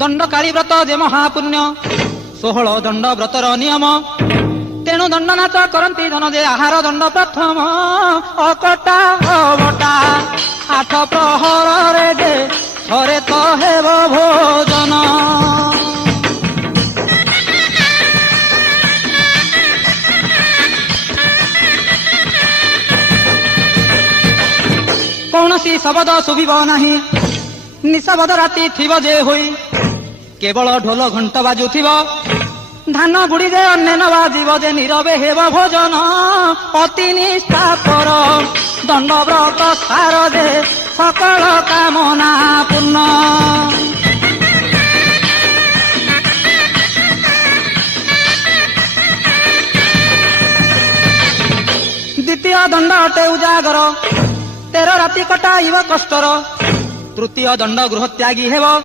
ଦଣ୍ଡକାଳୀ ବ୍ରତ ଯେ ମହାପୁଣ୍ୟ 16 ଦଣ୍ଡ ବ୍ରତର ନିୟମ ତେଣୁ ଦଣ୍ଡ ନାଚ କରନ୍ତି ଧନ ଯେ ଆହାର ଦଣ୍ଡ ପ୍ରଥମ ଅକଟା ଅବଟା 8 ପ୍ରହରରେ ଯେ ଥରେ ତ ହେବ ଭୋଜନ। କୌଣସି ଶବଦ ଶୁଭିବ ନାହିଁ ନିଶବଦ ରାତି ଥିବ ଯେ ହୋଇ କେବଳ ଢୋଲ ଘଣ୍ଟ ବାଜୁଥିବ ଧାନ ଗୁଡ଼ି ଯେ ଅନ୍ୟାନ ବାଜିବ ଯେ ନୀରବେ ହେବ ଭୋଜନ ଅତି ନିଷ୍ଠାପର ଦଣ୍ଡ ବ୍ରତ ସାର ଯେ ସକଳ କାମନା ପୂର୍ଣ୍ଣ। ଦ୍ୱିତୀୟ ଦଣ୍ଡ ଅଟେ ଉଜାଗର 13 ରାତି କଟାଇବ କଷ୍ଟର ତୃତୀୟ ଦଣ୍ଡ ଗୃହ ତ୍ୟାଗୀ ହେବ